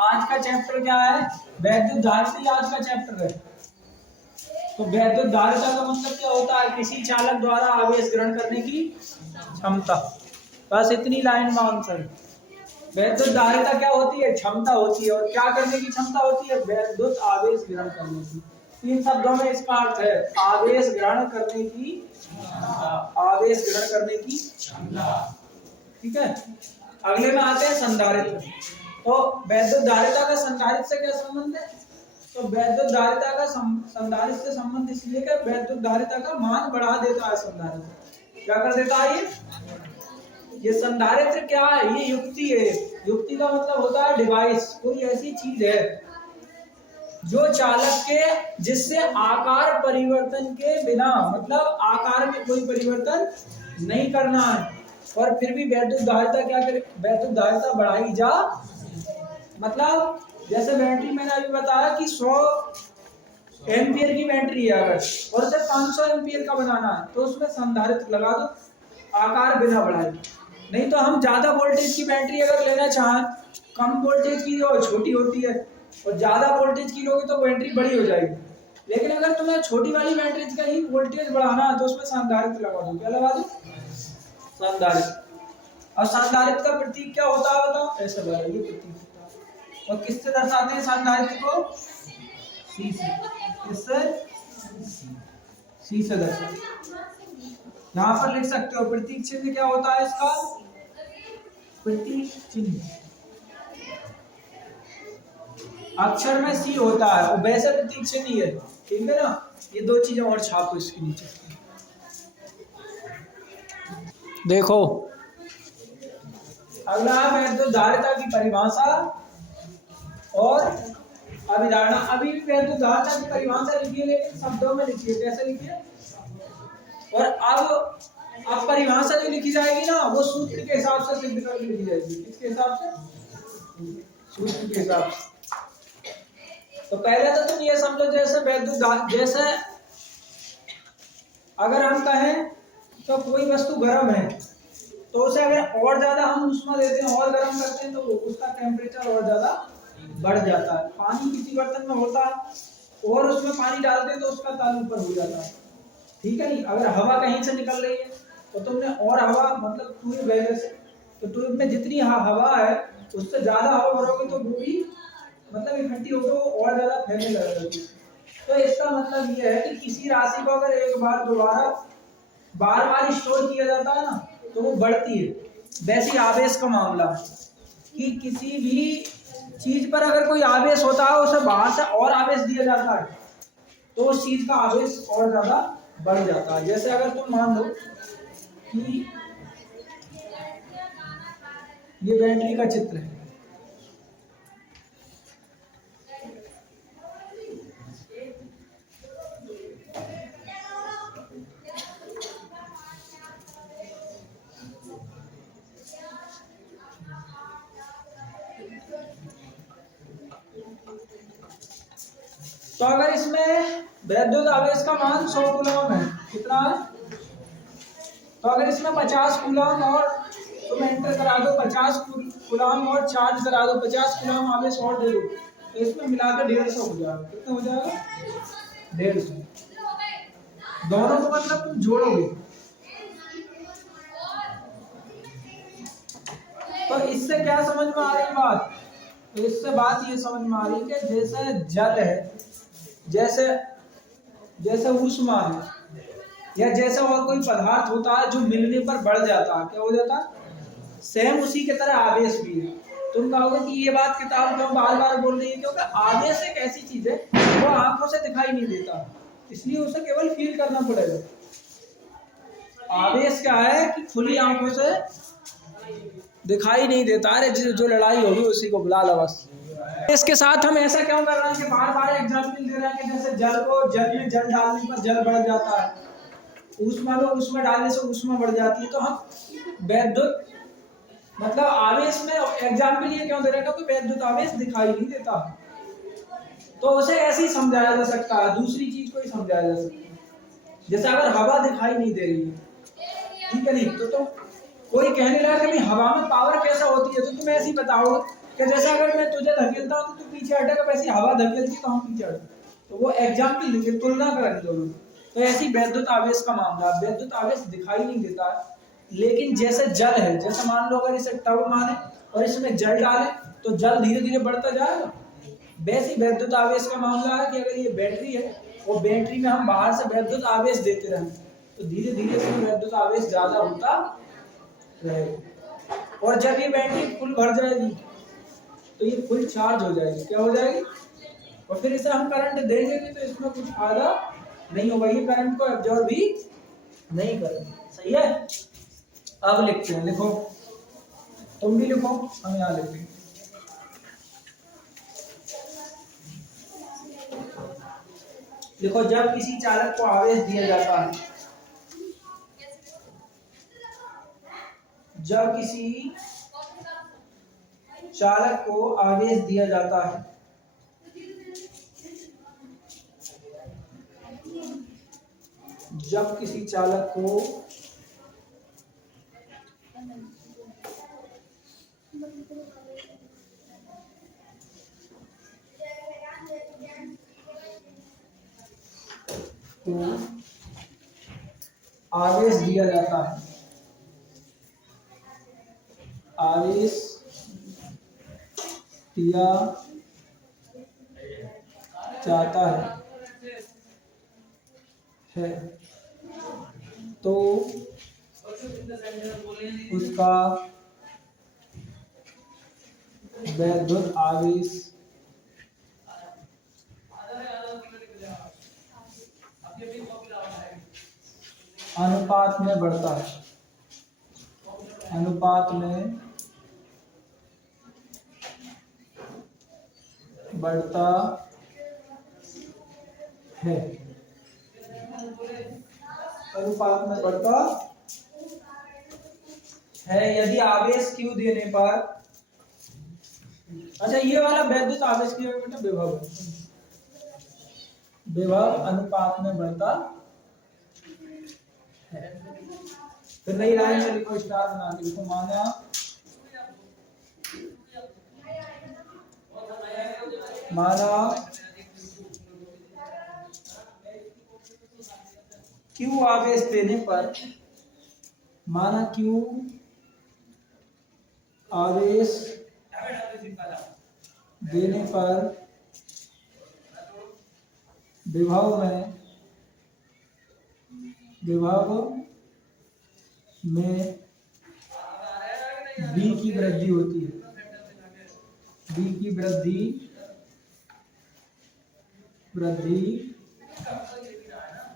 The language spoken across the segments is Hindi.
आज का चैप्टर क्या है? वैद्युत धारिता ही आज का चैप्टर है। तो वैद्युत धारिता का मतलब क्या होता है? किसी चालक द्वारा आवेश ग्रहण करने की क्षमता। बस इतनी लाइन में आंसर है। वैद्युत धारिता क्या होती है? क्षमता होती है। और क्या करने की क्षमता होती है? वैद्युत आवेश ग्रहण करने की। तीन शब्दों में इसका अर्थ है आवेश ग्रहण करने की क्षमता। आवेश ग्रहण करने की क्षमता। ठीक है। अगले में आते हैं संधारित्र। तो वैद्युत धारिता का संधारित्र से क्या संबंध है? तो वैद्युत धारिता का संधारित्र से संबंध इसलिए कि वैद्युत धारिता का मान बढ़ा देता है संधारित्र। क्या कर देता है ये संधारित्र क्या है? ये युक्ति है। युक्ति का मतलब होता है डिवाइस, कोई ऐसी चीज है जो चालक के जिससे आकार परिवर्तन के बिना, मतलब आकार में कोई परिवर्तन नहीं करना है और फिर भी वैद्युत धारिता क्या करे? वैद्युत धारिता बढ़ाई जा। मतलब जैसे बैटरी मैंने अभी बताया कि 100 एम्पियर की बैटरी है अगर, और उसे 500 एम्पियर का बनाना है तो उसमें संधारित्र लगा दो, आकार बिना बढ़ाए। नहीं तो हम ज्यादा वोल्टेज की बैटरी अगर लेना चाहें, कम वोल्टेज की जो छोटी होती है और ज्यादा वोल्टेज की लोगे तो बैटरी बड़ी हो जाएगी। लेकिन अगर तुम्हें छोटी वाली बैटरी का ही वोल्टेज बढ़ाना है तो उसमें संधारित्र लगा दो। क्या लगा दो? संधारित्र। और संधारित्र का प्रतीक क्या होता है बताओ? ऐसे वाला ये प्रतीक होता है। और किससे दर्शाते हैं संधारित्र को? सी से। किससे? सी से दर्शाते हैं। यहाँ पर लिख सकते हो प्रतीक चिन्ह क्या होता है इसका? प्रतीक चिन्ह अक्षर में सी होता है और वैसे प्रतीक चिन्ह ही है। ठीक है ना? ये दो चीजें और छापो इसके नीचे। देखो अगला है वैद्युत धारिता की परिभाषा और अभिधारणा। अभी भी वैद्युत धारिता की परिभाषा लिखिए, लेकिन शब्दों में लिखिए। कैसे लिखिए? और अब परिभाषा जो लिखी जाएगी ना वो सूत्र के हिसाब से सिद्ध करके लिखी जाएगी। किसके हिसाब से? सूत्र के हिसाब से। तो पहले तो तुम ये समझो जैसे वैद्युत, जैसे अगर हम कहें तो कोई वस्तु गर्म है तो उसे अगर और ज्यादा हम ऊष्मा देते हैं और गर्म करते हैं तो उसका टेम्परेचर और ज्यादा बढ़ जाता है। पानी किसी बर्तन में होता है और उसमें पानी डालते हैं तो उसका ताल ऊपर हो जाता है। ठीक है नहीं? अगर हवा कहीं से निकल रही है तो तुमने और हवा, मतलब ट्यूब वगैरह से, तो ट्यूब में जितनी हवा है उससे ज्यादा हवा भरोगे तो वो भी मतलब इकट्ठी होकर वो और ज्यादा फैलने लगेगी। तो इसका मतलब ये है कि किसी राशि को अगर एक बार दोबारा बार बार स्टोर किया जाता है ना तो वो बढ़ती है। वैसे आवेश का मामला कि किसी भी चीज पर अगर कोई आवेश होता है उसे बाहर से और आवेश दिया जाता है तो उस चीज का आवेश और ज्यादा बढ़ जाता है। जैसे अगर तुम मान लो कि ये बैटरी का चित्र है, तो अगर इसमें वैद्युत आवेश का मान 100 कूलम है, कितना है? तो अगर इसमें 50 कूलम और तुम एंटर करा दो, 50 कूलम और चार्ज करा दो, 50 कूलम आवेश और दे दो तो इसमें मिलाकर 150 हो जाएगा। कितना हो जाएगा? 150। दोनों को मतलब तुम जोड़ोगे तो इससे क्या समझ में आ रही बात? तो इससे बात ये समझ में आ रही कि जैसे जल है, जैसे ऊष्मा है, या जैसा और कोई पदार्थ होता है जो मिलने पर बढ़ जाता है, क्या हो जाता है? सेम उसी की तरह आवेश भी है। तुम कहोगे कि ये बात किताब क्यों बार बार बोल रही है? क्योंकि आवेश एक ऐसी चीज है वो आंखों से दिखाई नहीं देता, इसलिए उसे केवल फील करना पड़ेगा। आवेश क्या है कि खुली आंखों से दिखाई नहीं देता। अरे जो लड़ाई होगी उसी को बुला लो बस। इसके साथ हम ऐसा क्यों कर रहे हैं कि बार बार एग्जाम्पल दे रहे हैं कि जैसे जल में जल डालने पर जल बढ़ जाता है, ऊष्मा में ऊष्मा डालने से ऊष्मा बढ़ जाती है। तो हम वैद्युत मतलब आवेश में एग्जाम्पल ये क्यों दे रहे हैं? क्योंकि वैद्युत आवेश दिखाई नहीं देता तो उसे ऐसे ही समझाया जा सकता है, दूसरी चीज को ही समझाया जा सकता है। जैसे अगर हवा दिखाई नहीं दे रही है, ठीक है नहीं, तो कोई कहने लगा कि हवा में पावर कैसा होती है तो तुम ऐसे ही बताओ कि जैसा अगर मैं तुझे धकेलता हूँ तो तू पीछे हटेगा, वैसे हवा धकेलती तो हम पीछे हटते। तो वो एग्जाम्पल लीजिए, तुलना करें दोनों। तो ऐसी वैद्युत आवेश का मामला, वैद्युत आवेश दिखाई नहीं देता है, लेकिन जैसे जल है, जैसे मान लो अगर इसे टब मारे और इसमें जल डाले तो जल धीरे धीरे बढ़ता जाएगा। वैसे वैद्युत आवेश का मामला है कि अगर ये बैटरी है और बैटरी में हम बाहर से वैद्युत आवेश देते रहें तो धीरे धीरे इसमें वैद्युत आवेश ज्यादा होता रहेगा। और जब ये बैटरी फुल भर जाएगी तो ये फुल चार्ज हो जाएगी, क्या हो जाएगी, और फिर इसे हम करंट देंगे तो इसमें कुछ फायदा नहीं होगा, ये करंट को एब्जॉर्ब भी नहीं करेंगे। सही है। अब लिखते हैं, लिखो, तुम भी लिखो, हम यहाँ लिखते हैं। देखो, जब किसी चालक को आवेश दिया जाता है, जब किसी चालक को आवेश दिया जाता है जब किसी चालक को आवेश दिया जाता है, आवेश दिया जाता है तो उसका वैद्युत आवेश अनुपात में बढ़ता है, अनुपात में बढ़ता है, अनुपात में बढ़ता है यदि आवेश Q देने पर, अच्छा ये वाला वैद्युत आवेश की बेटा विभव, विभव अनुपात में बढ़ता है। फिर नई लाइन में लिखो, स्टार बना के लिखो, माना Q आवेश देने पर, माना Q आवेश देने पर विभव में B की वृद्धि होती है, B की वृद्धि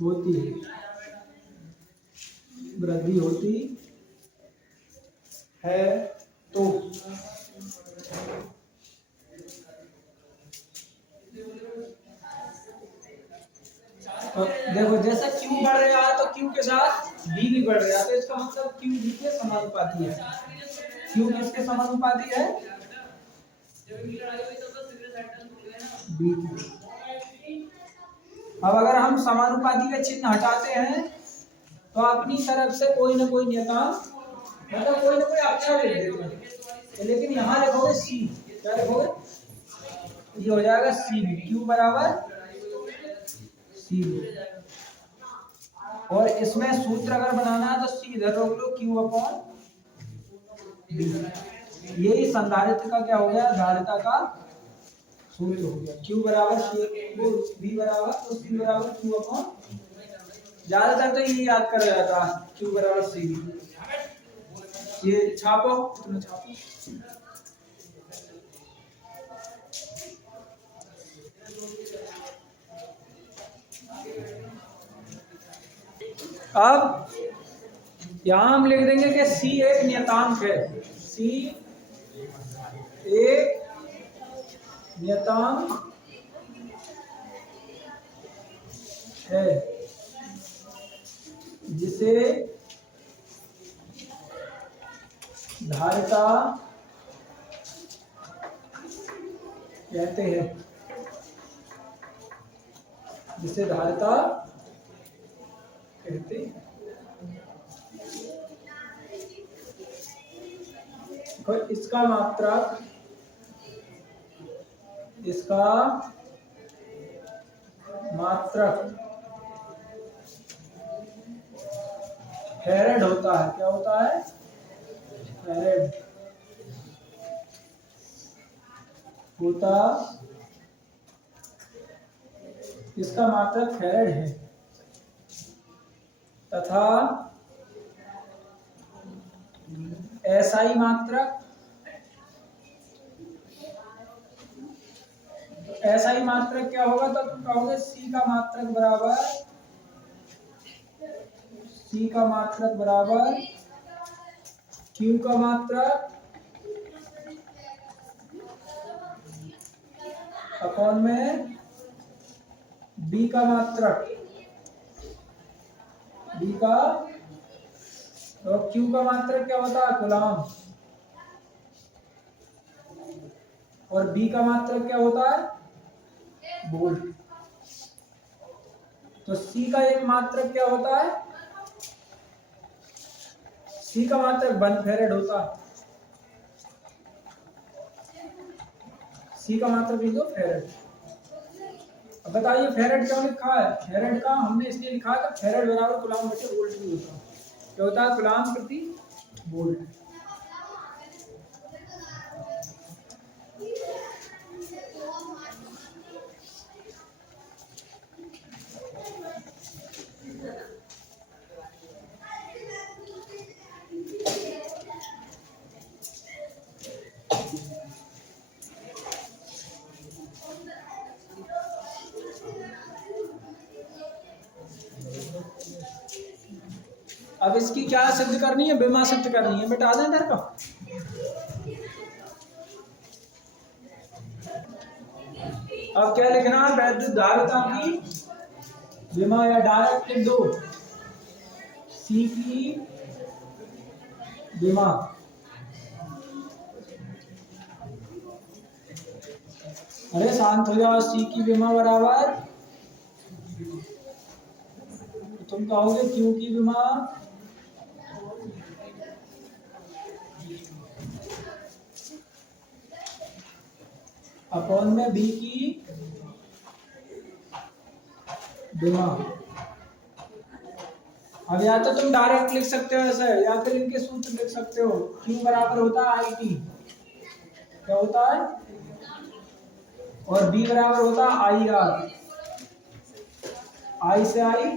होती है, वृद्धि होती है तो देखो, जैसा Q बढ़ रहा है तो Q के साथ B भी बढ़ रहा है, तो इसका मतलब Q B के समानुपाती है। Q किसके समानुपाती है, B की। अब अगर हम समानुपाती का चिन्ह हटाते हैं तो अपनी तरफ से कोई ना कोई नियतांक, मतलब कोई ना कोई अक्षर लिख देते हैं, लेकिन यहाँ लिखोगे C, क्या लिखोगे, ये हो जाएगा CB, Q बराबर CB। और इसमें सूत्र अगर बनाना है तो C इधर रोक लो, Q अपॉन B। यही संधारित्र का क्या हो गया, धारिता का सूत्र हो गया, Q बराबर B बराबर, तो C बराबर Q अपॉन, ज्यादातर तो ये याद कर जाता है, Q बराबर CB। ये छापो, तुम छापो। अब यहां हम लिख देंगे कि C एक नियतांक है, C एक नियतांक है जिसे धारिता कहते हैं, जिसे धारिता कहते हैं। और इसका मात्रक इसका मात्रक फेरेड होता है। क्या होता है? फेरेड होता, इसका मात्रक फेरेड है तथा एसआई मात्रक, एसआई मात्रक क्या होगा? तो तुम कहोगे सी का मात्रक बराबर, सी का मात्रक बराबर क्यू का मात्रक अपॉन में बी का मात्रक, बी का, तो क्यू का मात्रक क्या होता है? कूलम्ब। और बी का मात्रक क्या होता है? वोल्ट। तो सी का एक मात्रक क्या होता है? सी का मात्रक 1 फेरेड होता है। सी का मात्रक लिख दो फेरेड। अब बताइए फेरेड क्यों लिखा है? फेरेड का हमने इसलिए लिखा है कि फेरेड बराबर कूलम्ब बटे वोल्ट भी होता है। क्या होता है? कूलम्ब प्रति वोल्ट। अब इसकी क्या सिद्ध करनी है? विमा सिद्ध करनी है। मिटा दें इधर का। अब क्या लिखना है? वैद्युत धारिता की विमा या डायरेक्ट लिख दो सी की विमा। अरे शांत हो जाओ। सी की विमा बराबर, तुम कहोगे क्यू की विमा अपॉन में बी की विमा। अब या तो तुम डायरेक्ट लिख सकते हो ऐसे, या फिर इनके सूत्र लिख सकते हो। क्यू बराबर होता है आई टी, क्या होता है? और बी बराबर होता है आई आर, आई से आई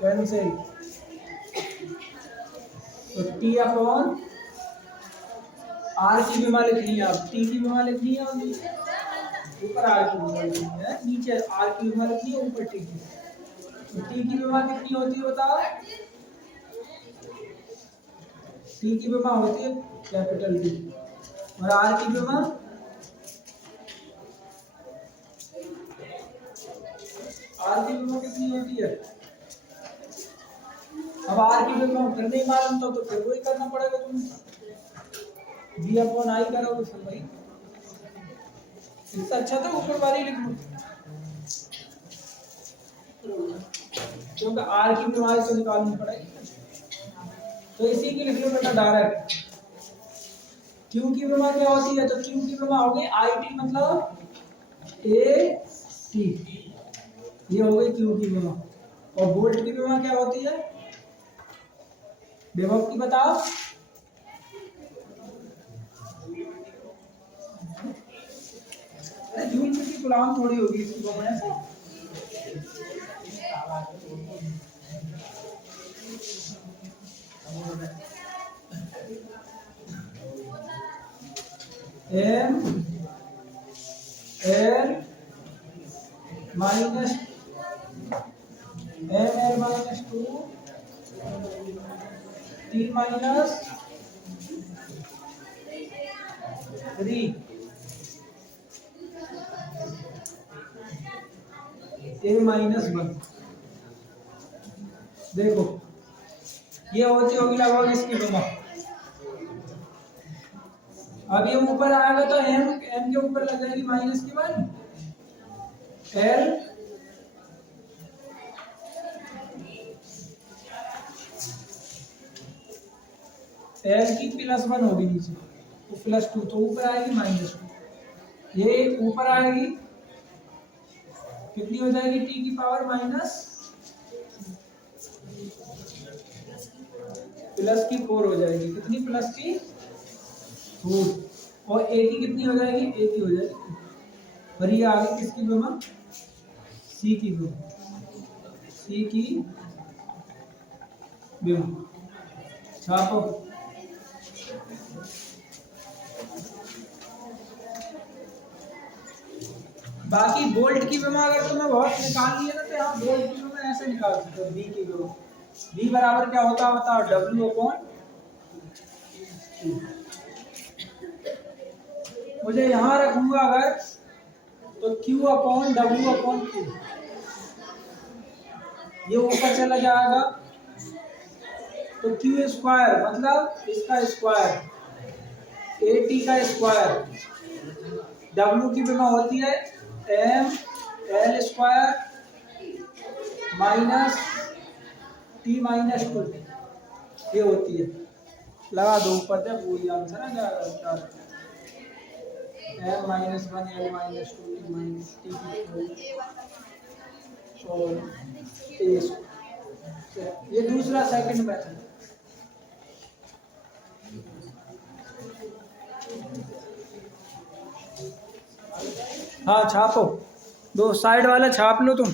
कैंसिल, तो टी अपॉन आर की विमा लिखनी है। अब टी की विमा लिखनी है और ऊपर आर की विमा लिखनी है, नीचे आर की विमा लिखनी है, ऊपर टी की। तो टी की विमा कितनी होती है बताओ? टी की विमा होती है कैपिटल टी, और आर की विमा कितनी होती है? अब आर की विमा फिर नहीं मालूम तो फिर वही करना पड़ेगा तुम्हें, बी अपॉन आई करोगे फिर वही। इससे अच्छा तो ऊपर वाली लिख लो, क्योंकि आर की विमा तो निकालनी पड़ेगी। तो इसी की लिख लो बेटा डायरेक्ट। क्यू की विमा क्या होती है? तो क्यू की विमा होगी आई टी मतलब ए टी, ये हो गई क्यू की विमा। और वोल्ट की विमा क्या होती है? विभव की बताओ। अरे जूल की गुलाम थोड़ी होगी इसकी विमा से। M L minus M L minus 2 T minus 3 A minus 1। देखो ये होती होगी लगभग इसकी विमा। अब ये ऊपर आएगा तो एम के ऊपर लग जाएगी माइनस की 1, एल की +1 होगी नीचे, तो +2, तो ऊपर आएगी -2। ये ऊपर आएगी, कितनी हो जाएगी टी की पावर माइनस प्लस की 4 हो जाएगी। कितनी प्लस की 4, और ए की कितनी हो जाएगी, ए की हो जाएगी। और ये आगे किसकी विमा, सी की विमा, सी की विमा। छापो। बाकी बोल्ट की विमा अगर तुम्हें बहुत निकालनी है ना, तो यहाँ बोल्ट की विमा ऐसे निकाल सकते हो, बी की विमा। बी बराबर क्या होता है बताओ, डब्ल्यू अपॉन, मुझे यहाँ रखूंगा अगर, तो Q upon W upon Q, ये ऊपर चला जाएगा, तो क्यू स्क्वायर मतलब इसका स्क्वायर, ए टी का स्क्वायर, डब्ल्यू की विमा होती है M L square minus T minus 2, ये होती है। लगा दो ऊपर से, वही आंसर आ जाएगा। M minus 1 L minus 2 T minus T और ए, ये दूसरा सेकंड मेथड। हाँ छापो, दो साइड वाला छाप लो तुम।